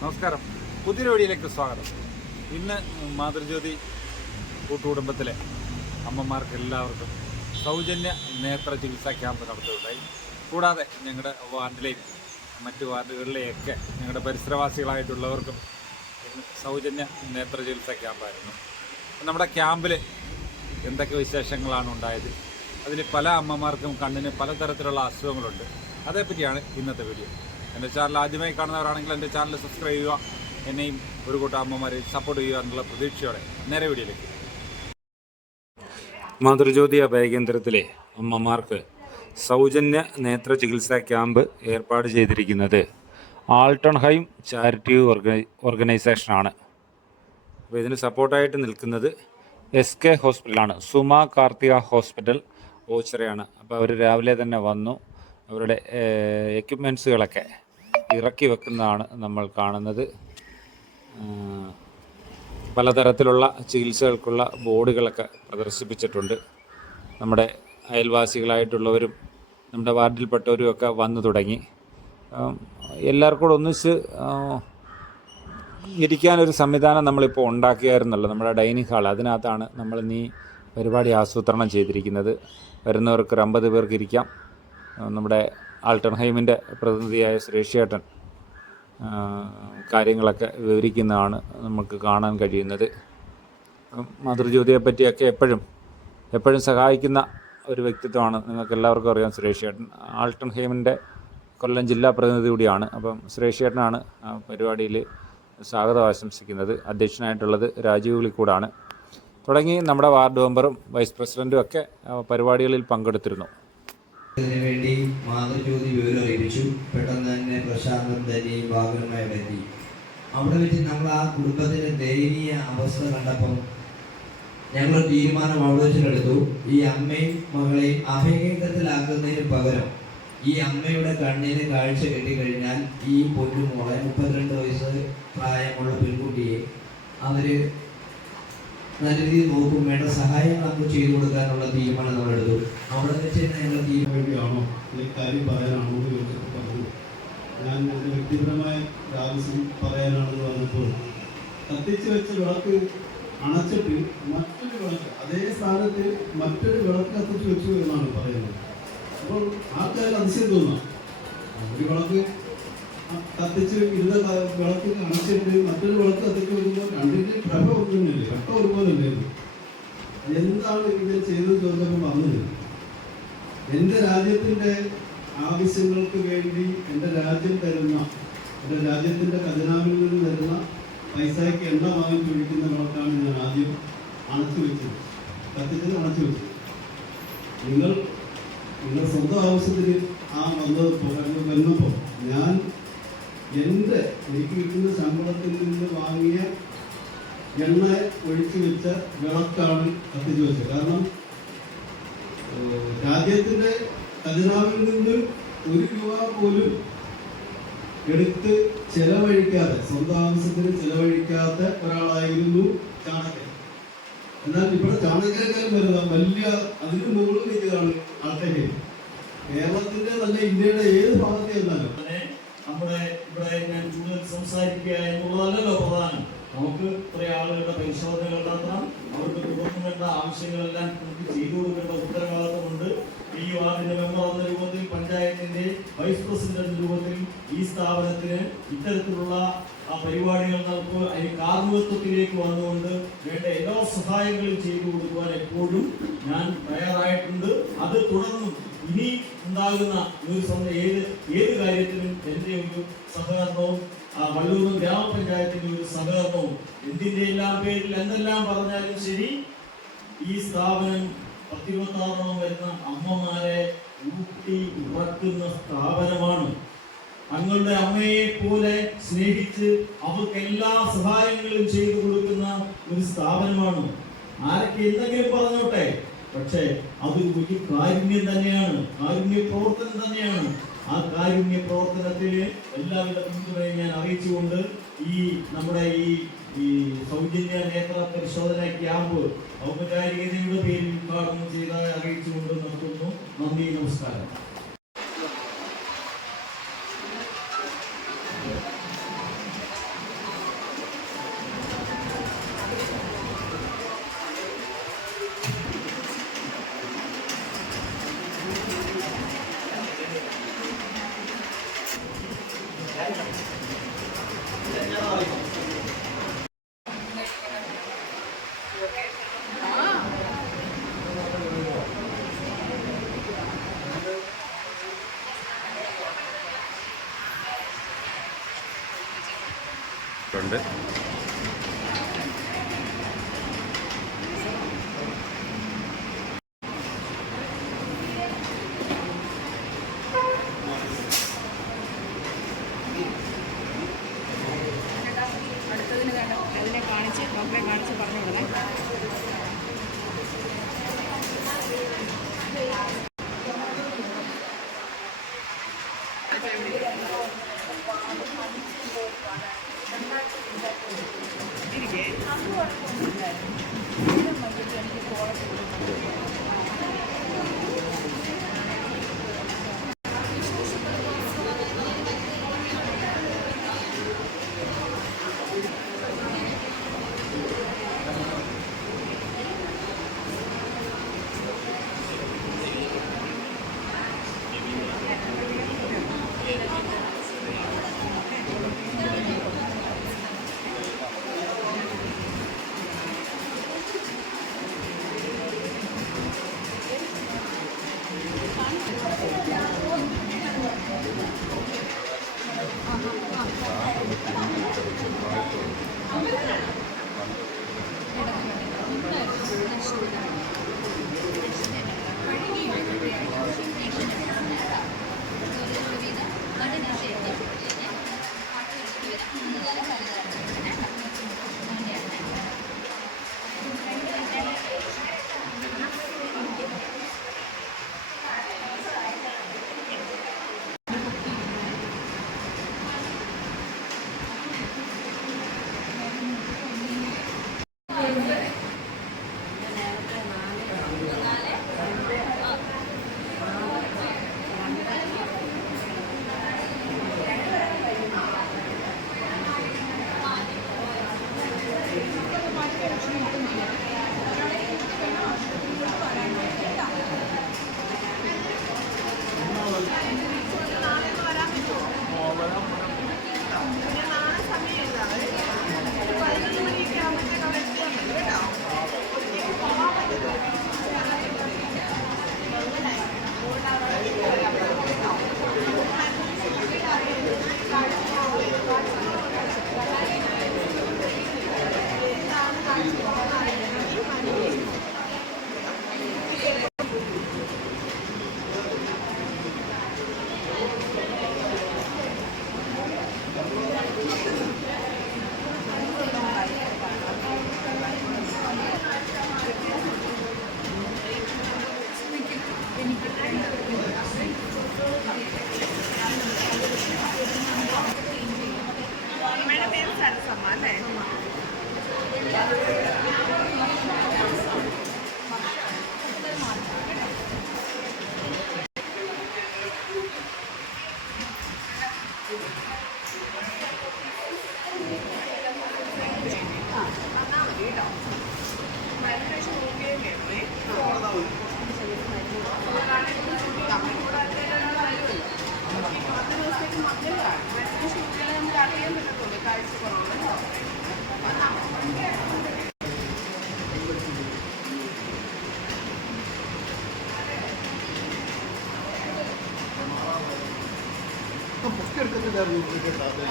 നമസ്കാരം, പുതിയൊരു വീഡിയോയിലേക്ക് സ്വാഗതം. ഇന്ന് മാതൃജ്യോതി കൂട്ടുകുടുംബത്തിലെ അമ്മമാർക്ക് എല്ലാവർക്കും സൗജന്യ നേത്ര ചികിത്സാ ക്യാമ്പ് നടത്തുകയുണ്ടായി. കൂടാതെ ഞങ്ങളുടെ വാർഡിലെയും മറ്റ് വാർഡുകളിലെയൊക്കെ ഞങ്ങളുടെ പരിസരവാസികളായിട്ടുള്ളവർക്കും സൗജന്യ നേത്ര ചികിത്സാ ക്യാമ്പായിരുന്നു. നമ്മുടെ ക്യാമ്പിൽ എന്തൊക്കെ വിശേഷങ്ങളാണ് ഉണ്ടായത്, അതിൽ പല അമ്മമാർക്കും കണ്ണിന് പലതരത്തിലുള്ള അസുഖങ്ങളുണ്ട്. അതേപ്പറ്റിയാണ് ഇന്നത്തെ വീഡിയോ. എൻ്റെ ചാനൽ ആദ്യമായി കാണുന്നവരാണെങ്കിൽ എൻ്റെ ചാനൽ സബ്സ്ക്രൈബ് ചെയ്യുക, എന്നെയും ഒരു കൂട്ടം അമ്മമാരെ സപ്പോർട്ട് ചെയ്യുക എന്നുള്ള പ്രതീക്ഷയോടെ നേരെ വീഡിയോയിലേക്ക്. മാതൃജ്യോതി അഭയകേന്ദ്രത്തിലെ അമ്മമാർക്ക് സൗജന്യ നേത്ര ചികിത്സാ ക്യാമ്പ് ഏർപ്പാട് ചെയ്തിരിക്കുന്നത് ആൾട്ടൺഹൈം ചാരിറ്റി ഓർഗനൈസേഷനാണ്. അപ്പോൾ ഇതിന് സപ്പോർട്ടായിട്ട് നിൽക്കുന്നത് SK ഹോസ്പിറ്റലാണ്, സുമ കാർത്തിക ഹോസ്പിറ്റൽ ഓച്ചിറയാണ്. അപ്പോൾ അവർ രാവിലെ തന്നെ വന്നു അവരുടെ എക്യുപ്മെൻസുകളൊക്കെ ഇറക്കി വെക്കുന്നതാണ് നമ്മൾ കാണുന്നത്. പലതരത്തിലുള്ള ചികിത്സകൾക്കുള്ള ബോർഡുകളൊക്കെ പ്രദർശിപ്പിച്ചിട്ടുണ്ട്. നമ്മുടെ അയൽവാസികളായിട്ടുള്ളവരും നമ്മുടെ വാർഡിൽപ്പെട്ടവരും ഒക്കെ വന്നു തുടങ്ങി. എല്ലാവർക്കും കൂടെ ഒന്നിച്ച് ഇരിക്കാനൊരു സംവിധാനം നമ്മളിപ്പോൾ ഉണ്ടാക്കിയായിരുന്നല്ലോ, നമ്മുടെ ഡൈനിങ് ഹാൾ. അതിനകത്താണ് നമ്മൾ ഇന്ന് ഈ പരിപാടി ആസൂത്രണം ചെയ്തിരിക്കുന്നത്. വരുന്നവർക്ക് ഒരു 50 പേർക്ക് ഇരിക്കാം. നമ്മുടെ ആൾട്ടൺഹൈമിൻ്റെ പ്രതിനിധിയായ സുരേഷേട്ടൻ കാര്യങ്ങളൊക്കെ വിവരിക്കുന്നതാണ് നമുക്ക് കാണാൻ കഴിയുന്നത്. മാതൃജ്യോതിയെ പറ്റിയൊക്കെ എപ്പോഴും സഹായിക്കുന്ന ഒരു വ്യക്തിത്വമാണ്. നിങ്ങൾക്ക് എല്ലാവർക്കും അറിയാം സുരേഷേട്ടൻ. ആൾട്ടൺഹൈമിൻ്റെ കൊല്ലം ജില്ലാ പ്രതിനിധി കൂടിയാണ്. അപ്പം സുരേഷേട്ടനാണ് ആ പരിപാടിയിൽ സ്വാഗതം ആശംസിക്കുന്നത്. അധ്യക്ഷനായിട്ടുള്ളത് രാജീവ് വിളിക്കൂടാണ്. തുടങ്ങി നമ്മുടെ വാർഡ് മെമ്പറും വൈസ് പ്രസിഡൻറ്റും ഒക്കെ പരിപാടികളിൽ പങ്കെടുത്തിരുന്നു. വേണ്ടി മാതൃജ്യോതി വിവരം അറിയിച്ചു. പെട്ടെന്ന് തന്നെ പ്രശാന്തം തന്നെയും വാഹനമായി എത്തി. അവിടെ വെച്ച് നമ്മൾ ആ കുടുംബത്തിന്റെ ദയനീയ അവസ്ഥ കണ്ടപ്പം ഞങ്ങൾ തീരുമാനം അവിടെ വെച്ചിട്ടെടുത്തു. ഈ അമ്മയും മകളെയും അഭയകേന്ദ്രത്തിലാക്കുന്നതിന് പകരം ഈ അമ്മയുടെ കണ്ണിന് കാഴ്ച കെട്ടിക്കഴിഞ്ഞാൽ ഈ പൊന്നുമോളെ 32 വയസ്സ് പ്രായമുള്ള പെൺകുട്ടിയെ അവര് നല്ല രീതിയിൽ നോക്കും, വേണ്ട സഹായം നമുക്ക് ചെയ്തു കൊടുക്കാനുള്ള തീരുമാനം നമ്മളെടുത്തു. അവിടെ വെച്ച് തന്നെ ഞങ്ങൾ തീരുമാനിക്കുകയാണോ ഈ കാര്യം പറയാനാണോ ചോദിച്ചപ്പോൾ പറഞ്ഞു. ഞാൻ എൻ്റെ വ്യക്തിപരമായ ആവശ്യം പറയാനാണെന്ന് പറഞ്ഞപ്പോൾ കത്തിച്ച് വെച്ച വിളക്ക് അണച്ചിട്ട് മറ്റൊരു വിളക്ക് അതേ സ്ഥാനത്ത് മറ്റൊരു വിളക്ക് കത്തിച്ച് വെച്ചു എന്നാണ് പറയുന്നത്. അപ്പോൾ ആൾക്കാർക്ക് അതിശയം തോന്നാം. ഒരു വിളക്ക് കത്തിച്ച് ഇരുന്ന വിളക്ക് അണച്ചിട്ട് മറ്റൊരു വിളക്ക് കത്തിച്ച് വരുമ്പോൾ രണ്ടിൻ്റെ പ്രഭ ഒന്നുമില്ലേ, പ്രഭ ഒരുപോലെ ഉണ്ടായിരുന്നു. എന്താണ് ഇത് ചെയ്തത് ചോദിച്ചപ്പോൾ പറഞ്ഞത്, എൻ്റെ രാജ്യത്തിൻ്റെ ആവശ്യങ്ങൾക്ക് വേണ്ടി എൻ്റെ രാജ്യം തരുന്ന, എൻ്റെ രാജ്യത്തിൻ്റെ ഖജനാവിൽ നിന്ന് തരുന്ന പൈസയ്ക്ക് എണ്ണ വാങ്ങിച്ചൊഴിക്കുന്ന വിളക്കാണ് ഞാൻ ആദ്യം അണച്ചു വെച്ചത്, കത്തിച്ചത് അണച്ചു വെച്ചത്. നിങ്ങൾ സ്വന്തം ആവശ്യത്തിന് വന്നപ്പോൾ ഞാൻ എനിക്ക് കിട്ടുന്ന ശമ്പളത്തിൽ നിന്ന് വാങ്ങിയ എണ്ണ ഒഴിച്ചു വെച്ച വിളക്കാണ് കത്തിച്ചു വെച്ചത്. കാരണം രാജ്യത്തിന്റെ ഖജനാവിൽ നിന്ന് 1 രൂപ പോലും എടുത്ത് ചെലവഴിക്കാതെ, സ്വന്തം ആവശ്യത്തിന് ചെലവഴിക്കാത്ത ഒരാളായിരുന്നു ചാണക്യൻ. എന്നാൽ ഇവിടെ ചാണക്യനേക്കാളും വരുന്ന വലിയ അതിന് മുകളിൽ നിൽക്കുന്നതാണ് ആൾക്കാര്. കേരളത്തിന്റെ തന്നെ ഇന്ത്യയുടെ ഏത് ഭാഗത്തെ എന്നാലും നമ്മുടെ ഇവിടെ ഞാൻ കൂടുതൽ സംസാരിക്കുക എന്നുള്ളതല്ലല്ലോ പ്രധാനം. നമുക്ക് കുറെ ആളുകളുടെ പരിശോധനകൾ നടത്തണം, അവർക്ക് തുടർന്നുവേണ്ട ആവശ്യങ്ങളെല്ലാം നമുക്ക് ചെയ്തു കൊടുക്കേണ്ട ഉത്തരവാദിത്തമുണ്ട്. ഈ വാർഡിന്റെ മെമ്പർ എന്ന രൂപത്തിൽ, പഞ്ചായത്തിന്റെ വൈസ് പ്രസിഡന്റ് രൂപത്തിൽ ഈ സ്ഥാപനത്തിന് ഇത്തരത്തിലുള്ള പരിപാടികൾ നമുക്ക് അതിന് കാർമ്മികത്വത്തിലേക്ക് വന്നുകൊണ്ട് വേണ്ട എല്ലാ സഹായങ്ങളും ചെയ്തു കൊടുക്കുവാൻ എപ്പോഴും ഞാൻ തയ്യാറായിട്ടുണ്ട്. അത് തുടർന്നും ഇനി ഉണ്ടാകുന്ന ഏത് കാര്യത്തിനും എൻ്റെ ഒരു സഹകരണവും വള്ളൂരും ഗ്രാമപഞ്ചായത്തിന്റെ ഒരു സഹകരണവും, എന്തിന്റെ എല്ലാം പേരിൽ എന്തെല്ലാം പറഞ്ഞാലും ശരി, ഈ സ്ഥാപനം 10-26 വരുന്ന അമ്മമാരെ ഊട്ടി ഉറക്കുന്ന സ്ഥാപനമാണ്. തങ്ങളുടെ അമ്മയെ പോലെ സ്നേഹിച്ച് അവർക്ക് എല്ലാ സഹായങ്ങളും ചെയ്തു കൊടുക്കുന്ന ഒരു സ്ഥാപനമാണ്. ആരൊക്കെ എന്തെങ്കിലും പറഞ്ഞോട്ടെ, പക്ഷേ അത് ഒരു കാരുണ്യം തന്നെയാണ്, കാരുണ്യ പ്രവർത്തനം തന്നെയാണ്. ആ കാരുണ്യ പ്രവർത്തനത്തിന് എല്ലാവിധ പിന്തുണയും ഞാൻ അറിയിച്ചുകൊണ്ട് നമ്മുടെ ഈ സൗജന്യ നേത്ര പരിശോധന ക്യാമ്പ് ഔപചാരികതയുടെ പേരിൽ ഉദ്ഘാടനം ചെയ്തതായി അറിയിച്ചുകൊണ്ട് നിർത്തുന്നു. നന്ദി, നമസ്കാരം. ഒരുക്കിയിട്ടുണ്ട്. അടുത്തതിന് വേണം അതിനെ കാണിച്ച് ഡോക്ടറെ കാണിച്ച് പറഞ്ഞു വിടണേ.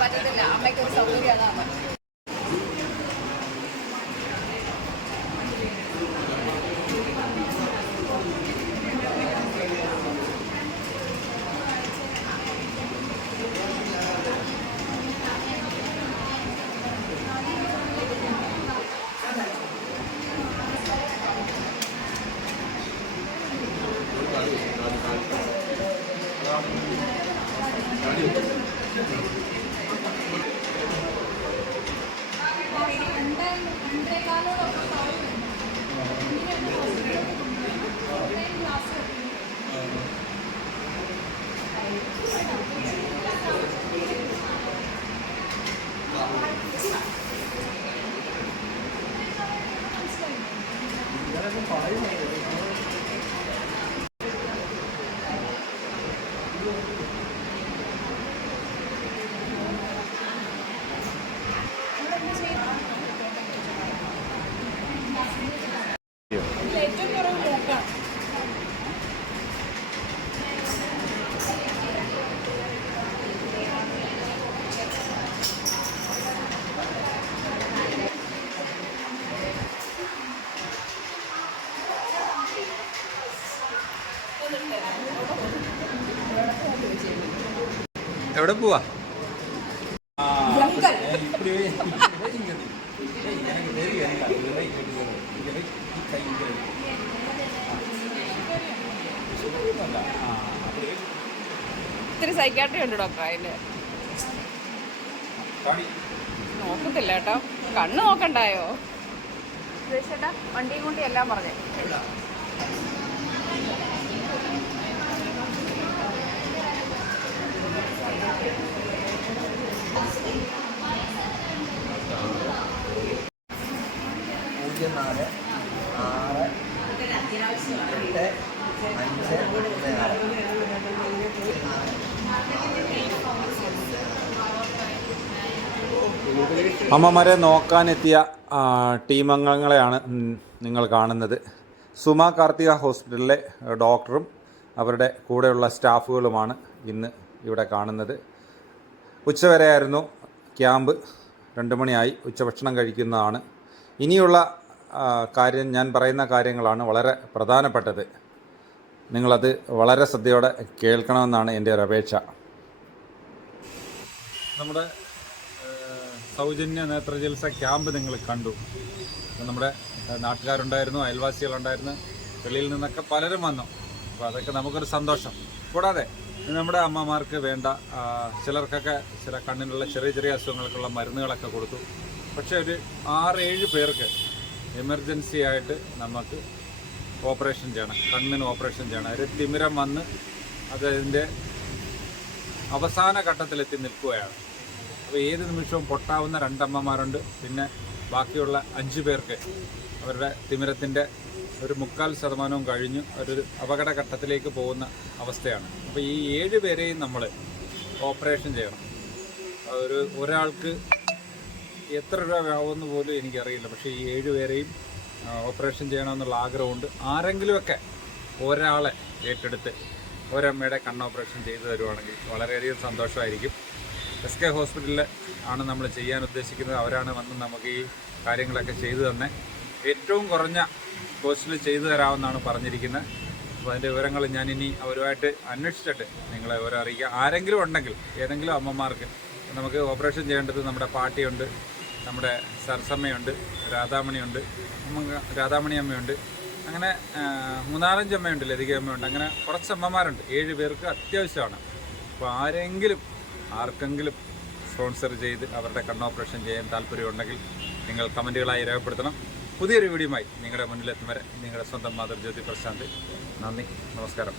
പറ്റത്തില്ല, അമ്മയ്ക്ക് ഒരു സൗകര്യം അതാണ്. ഏറ്റവും കുറവ് നോക്കാം. എവിടെ പോവാ? ഇത്തിരി സൈക്കാട്രി ഉണ്ട് ഡോക്ടർ അതിൻ്റെ. നോക്കത്തില്ല കേട്ടോ, കണ്ണ് നോക്കണ്ടായോ? ചേട്ടാ വണ്ടിയും കൊണ്ട് എല്ലാം പറഞ്ഞേ. അമ്മമാരെ നോക്കാനെത്തിയ ടീം അംഗങ്ങളെയാണ് നിങ്ങൾ കാണുന്നത്. സുമ കാർത്തിക ഹോസ്പിറ്റലിലെ ഡോക്ടറും അവരുടെ കൂടെയുള്ള സ്റ്റാഫുകളുമാണ് ഇന്ന് ഇവിടെ കാണുന്നത്. ഉച്ചവരെയായിരുന്നു ക്യാമ്പ്. 2 മണിയായി. ഉച്ചഭക്ഷണം കഴിക്കുന്നതാണ്. ഇനിയുള്ള കാര്യം, ഞാൻ പറയുന്ന കാര്യങ്ങളാണ് വളരെ പ്രധാനപ്പെട്ടത്. നിങ്ങളത് വളരെ ശ്രദ്ധയോടെ കേൾക്കണമെന്നാണ് എൻ്റെ ഒരു അപേക്ഷ. നമ്മുടെ സൗജന്യ നേത്രചികിത്സ ക്യാമ്പ് നിങ്ങൾ കണ്ടു. നമ്മുടെ നാട്ടുകാരുണ്ടായിരുന്നു, അയൽവാസികളുണ്ടായിരുന്നു, വെളിയിൽ നിന്നൊക്കെ പലരും വന്നു. അപ്പോൾ അതൊക്കെ നമുക്കൊരു സന്തോഷം. കൂടാതെ നമ്മുടെ അമ്മമാർക്ക് വേണ്ട ചിലർക്കൊക്കെ ചില കണ്ണിനുള്ള ചെറിയ ചെറിയ അസുഖങ്ങൾക്കുള്ള മരുന്നുകളൊക്കെ കൊടുത്തു. പക്ഷേ ഒരു 6-7 പേർക്ക് എമർജൻസി ആയിട്ട് നമുക്ക് ഓപ്പറേഷൻ ചെയ്യണം, കണ്ണിന് ഓപ്പറേഷൻ ചെയ്യണം. ഒരു തിമിരം വന്ന് അതിൻ്റെ അവസാന ഘട്ടത്തിലെത്തി നിൽക്കുകയാണ്. അപ്പോൾ ഏത് നിമിഷവും പൊട്ടാവുന്ന 2 അമ്മമാരുണ്ട്. പിന്നെ ബാക്കിയുള്ള 5 പേർക്ക് അവരുടെ തിമിരത്തിൻ്റെ ഒരു 3/4% കഴിഞ്ഞു ഒരു അപകടഘട്ടത്തിലേക്ക് പോകുന്ന അവസ്ഥയാണ്. അപ്പോൾ ഈ 7 പേരെയും നമ്മൾ ഓപ്പറേഷൻ ചെയ്യണം. ഒരാൾക്ക് എത്ര രൂപ ആവുമെന്ന് പോലും എനിക്കറിയില്ല. പക്ഷേ ഈ 7 പേരെയും ഓപ്പറേഷൻ ചെയ്യണമെന്നുള്ള ആഗ്രഹമുണ്ട്. ആരെങ്കിലുമൊക്കെ ഒരാളെ ഏറ്റെടുത്ത് ഒരമ്മയുടെ കണ്ണ് ഓപ്പറേഷൻ ചെയ്തു തരുവാണെങ്കിൽ വളരെയധികം സന്തോഷമായിരിക്കും. SK ഹോസ്പിറ്റലിൽ ആണ് നമ്മൾ ചെയ്യാൻ ഉദ്ദേശിക്കുന്നത്. അവരാണ് വന്ന് നമുക്ക് ഈ കാര്യങ്ങളൊക്കെ ചെയ്തു തന്നെ ഏറ്റവും കുറഞ്ഞ കോസ്റ്റിൽ ചെയ്തു തരാമെന്നാണ് പറഞ്ഞിരിക്കുന്നത്. അപ്പോൾ അതിൻ്റെ വിവരങ്ങൾ ഞാനിനി അവരുമായിട്ട് അന്വേഷിച്ചിട്ട് നിങ്ങളെ വിവരം അറിയിക്കാം. ആരെങ്കിലും ഉണ്ടെങ്കിൽ, ഏതെങ്കിലും അമ്മമാർക്ക് നമുക്ക് ഓപ്പറേഷൻ ചെയ്യേണ്ടത്, നമ്മുടെ പാട്ടിയുണ്ട്, നമ്മുടെ സരസമ്മയുണ്ട്, രാധാമണി അമ്മയുണ്ട്, അങ്ങനെ 3-4 അമ്മയുണ്ട്, ലതിക അമ്മയുണ്ട്. അങ്ങനെ കുറച്ച് അമ്മമാരുണ്ട്. 7 പേർക്ക് അത്യാവശ്യമാണ്. അപ്പോൾ ആർക്കെങ്കിലും സ്പോൺസർ ചെയ്ത് അവരുടെ കണ്ണ് ഓപ്പറേഷൻ ചെയ്യാൻ താല്പര്യമുണ്ടെങ്കിൽ നിങ്ങൾ കമൻറ്റുകളായി രേഖപ്പെടുത്തണം. പുതിയൊരു വീഡിയോയുമായി നിങ്ങളുടെ മുന്നിലെത്തും വരെ നിങ്ങളുടെ സ്വന്തം മാതൃജ്യോതി പ്രശാന്ത്. നന്ദി, നമസ്കാരം.